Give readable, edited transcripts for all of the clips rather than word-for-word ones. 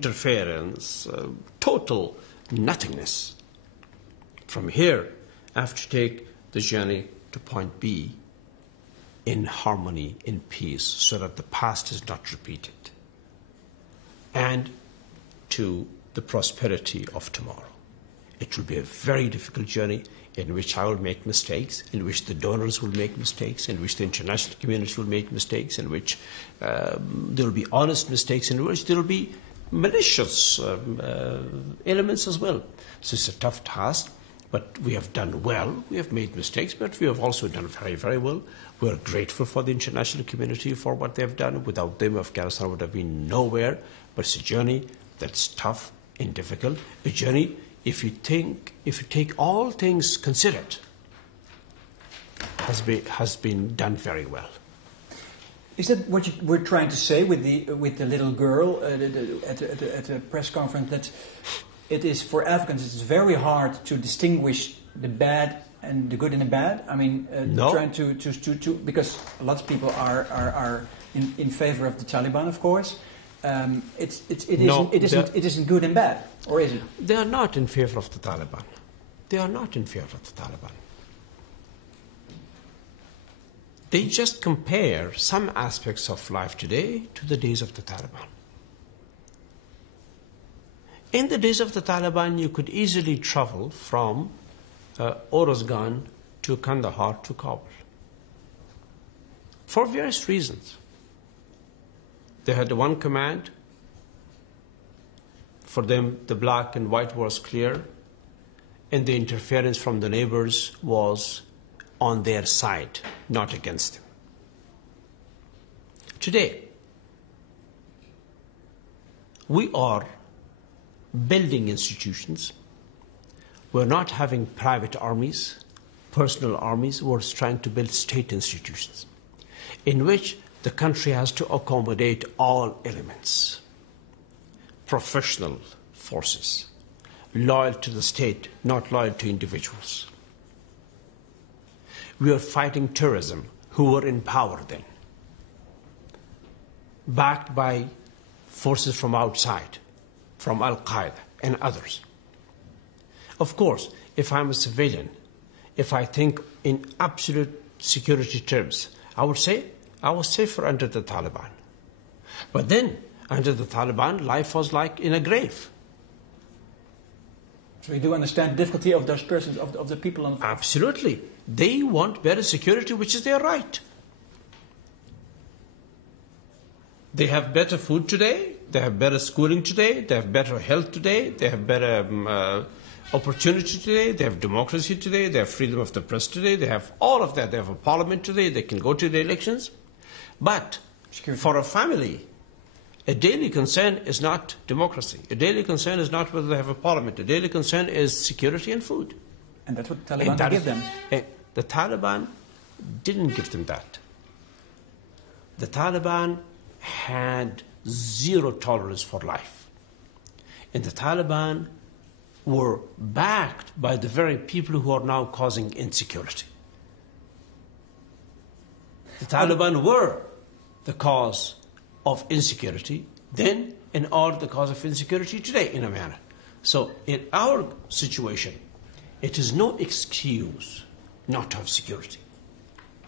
interference, total nothingness. From here, I have to take the journey to point B in harmony, in peace, so that the past is not repeated, and to the prosperity of tomorrow. It will be a very difficult journey in which I will make mistakes, in which the donors will make mistakes, in which the international community will make mistakes, in which there will be honest mistakes, in which there will be malicious elements as well. So it's a tough task, but we have done well. We have made mistakes, but we have also done very, very well. We are grateful for the international community for what they have done. Without them, Afghanistan would have been nowhere. But it's a journey that's tough and difficult. A journey, if you take all things considered, has been done very well. Is that what you were trying to say with the little girl at the press conference, that it is for Afghans it's very hard to distinguish the bad and the good and the bad? I mean, no. Trying to because a lot of people are in favor of the Taliban, of course. It isn't good and bad, or is it? They are not in favor of the Taliban. They are not in favor of the Taliban. They just compare some aspects of life today to the days of the Taliban. In the days of the Taliban, you could easily travel from Uruzgan to Kandahar to Kabul for various reasons. They had one command. For them, the black and white was clear, and the interference from the neighbors was on their side, not against them. Today, we are building institutions. We're not having private armies, personal armies. We're trying to build state institutions in which the country has to accommodate all elements. Professional forces, loyal to the state, not loyal to individuals. We are fighting terrorism, who were in power then, backed by forces from outside, from Al-Qaeda and others. Of course, if I'm a civilian, if I think in absolute security terms, I would say I was safer under the Taliban. But then, under the Taliban, life was like in a grave. So you do understand the difficulty of those persons, of the people on the... Absolutely. They want better security, which is their right. They have better food today, they have better schooling today, they have better health today, they have better opportunity today, they have democracy today, they have freedom of the press today, they have all of that. They have a parliament today, they can go to the elections. But for a family, a daily concern is not democracy. A daily concern is not whether they have a parliament. A daily concern is security and food. And that's what the Taliban give them. The Taliban didn't give them that. The Taliban had zero tolerance for life. And the Taliban were backed by the very people who are now causing insecurity. The Taliban were the cause of insecurity then and are the cause of insecurity today in a manner. So in our situation, it is no excuse not to have security.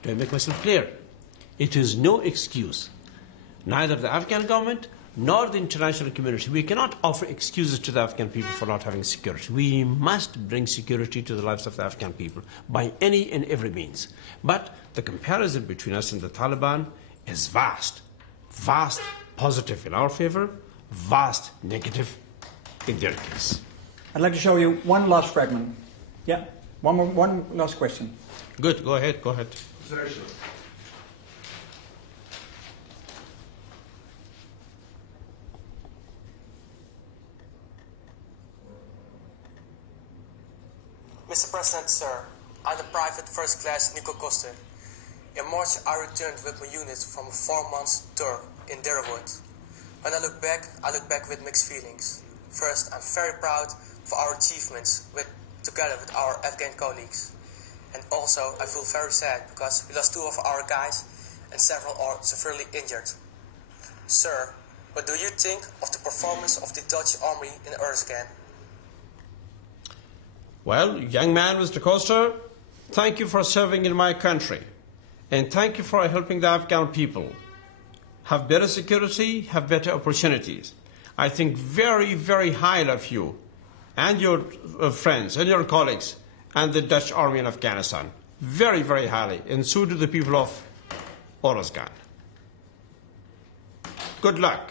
Do I make myself clear? It is no excuse. Neither the Afghan government nor the international community. We cannot offer excuses to the Afghan people for not having security. We must bring security to the lives of the Afghan people by any and every means. But the comparison between us and the Taliban is vast. Vast positive in our favor, vast negative in their case. I'd like to show you one last fragment. Yeah, one last question. Good, go ahead. Very short. Mr. President, sir, I'm the private first class Nico Koster. In March, I returned with my unit from a 4-month tour in Deerwood. When I look back with mixed feelings. First, I'm very proud for our achievements together with our Afghan colleagues. And also, I feel very sad because we lost 2 of our guys and several are severely injured. Sir, What do you think of the performance of the Dutch army in Uruzgan? Well, young man, Mr. Costa, thank you for serving in my country. And thank you for helping the Afghan people have better security, have better opportunities. I think very, very highly of you and your friends and your colleagues and the Dutch army in Afghanistan. Very, very highly. And so do the people of Uruzgan. Good luck.